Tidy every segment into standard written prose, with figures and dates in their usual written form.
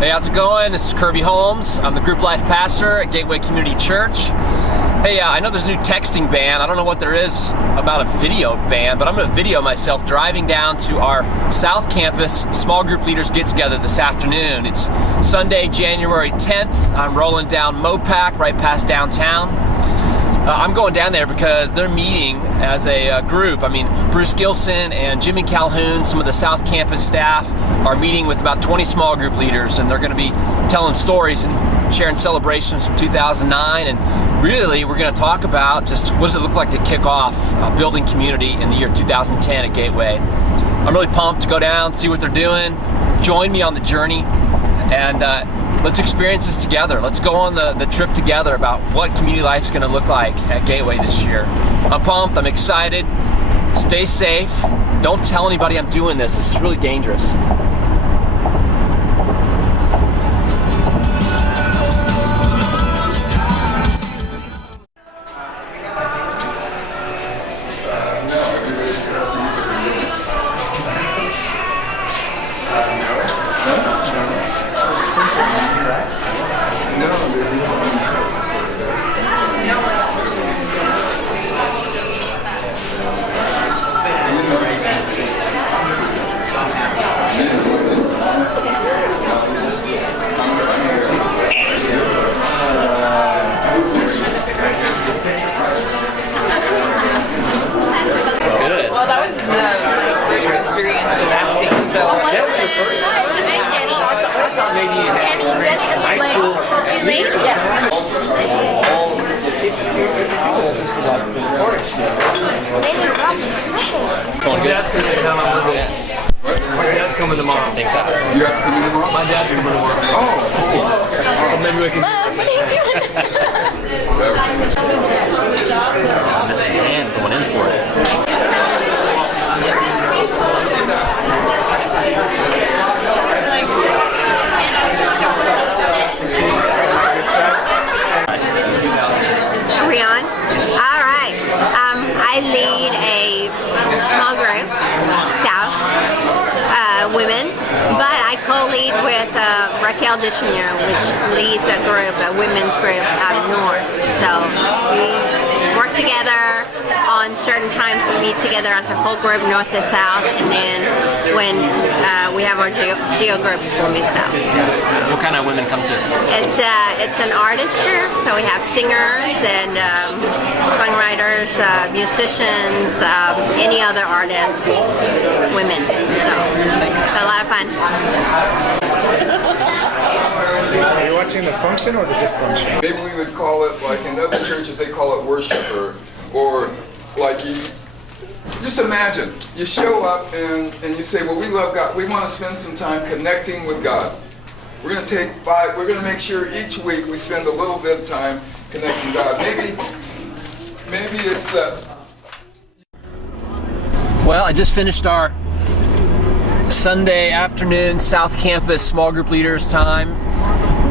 Hey, how's it going? This is Kirby Holmes. I'm the group life pastor at Gateway Community Church. Hey, I know there's a new texting ban. I don't know what there is about a video ban, but I'm going to video myself driving down to our South Campus small group leaders get together this afternoon. It's Sunday, January 10th. I'm rolling down Mopac right past downtown. I'm going down there because they're meeting as a group. I mean, Bruce Gilson and Jimmy Calhoun, some of the South Campus staff, are meeting with about 20 small group leaders, and they're going to be telling stories and sharing celebrations from 2009. And really, we're going to talk about just what does it look like to kick off building community in the year 2010 at Gateway. I'm really pumped to go down, see what they're doing, join me on the journey, and let's experience this together. Let's go on the trip together about what community life is going to look like at Gateway this year. I'm pumped. I'm excited. Stay safe. Don't tell anybody I'm doing this. This is really dangerous. My dad's coming tomorrow. You have to come in tomorrow? My dad's coming tomorrow. Oh, cool. So maybe we can... Mom, what are you doing? Missed his hand going in for it. Are we on? All right. I lead a small group, South women, but I co-lead with Raquel Dishmier, which leads a women's group out north. So we work together on certain times. We meet together as a whole group, north and south, and then when we have our geo groups, we'll meet south. What kind of women come to? It's an artist group, so we have singers and songwriters, musicians, any other artists, women. So it's a lot of fun. Are you watching the function or the dysfunction? Maybe we would call it, like in other churches, they call it worship, or like you. Just imagine, you show up and you say, well, we love God. We want to spend some time connecting with God. We're going to we're going to make sure each week we spend a little bit of time connecting with God. Maybe it's that. Well, I just finished our Sunday afternoon South Campus small group leaders time.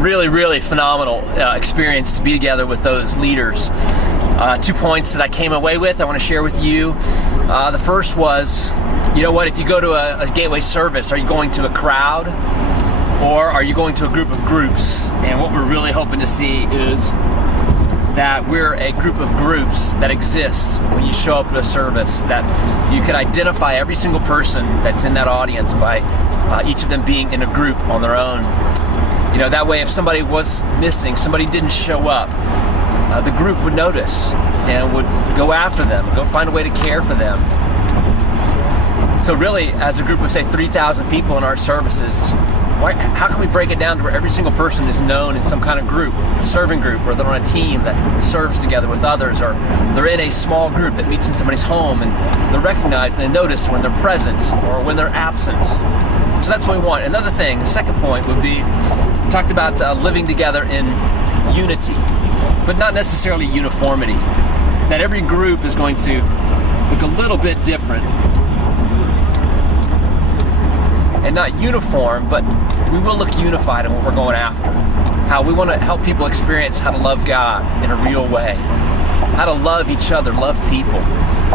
Really, really phenomenal experience to be together with those leaders. 2 points that I came away with I want to share with you. The first was, you know what, if you go to a Gateway service, are you going to a crowd or are you going to a group of groups? And what we're really hoping to see is that we're a group of groups that exist when you show up at a service, that you can identify every single person that's in that audience by each of them being in a group on their own. You know, that way if somebody was missing, somebody didn't show up, the group would notice and would go after them, go find a way to care for them. So really, as a group of, say, 3,000 people in our services, how can we break it down to where every single person is known in some kind of group, a serving group, or they're on a team that serves together with others, or they're in a small group that meets in somebody's home, and they're recognized and they notice when they're present or when they're absent. So that's what we want. Another thing, the second point would be, we talked about living together in unity, but not necessarily uniformity. That every group is going to look a little bit different. And not uniform, but we will look unified in what we're going after. How we want to help people experience how to love God in a real way. How to love each other, love people.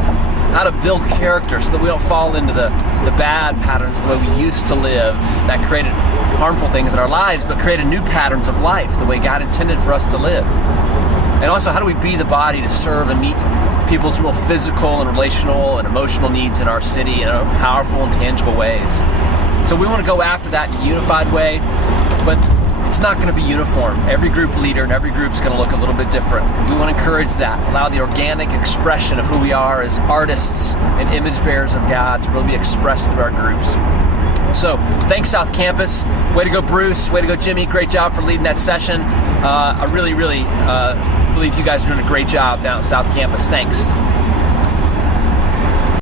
how to build character so that we don't fall into the bad patterns the way we used to live that created harmful things in our lives, but created new patterns of life the way God intended for us to live. And also, how do we be the body to serve and meet people's real physical and relational and emotional needs in our city in powerful and tangible ways? So we want to go after that in a unified way, but it's not going to be uniform. Every group leader and every group is going to look a little bit different. And we want to encourage that, allow the organic expression of who we are as artists and image bearers of God to really be expressed through our groups. So thanks, South Campus. Way to go, Bruce. Way to go, Jimmy. Great job for leading that session. I really believe you guys are doing a great job down at South Campus. Thanks.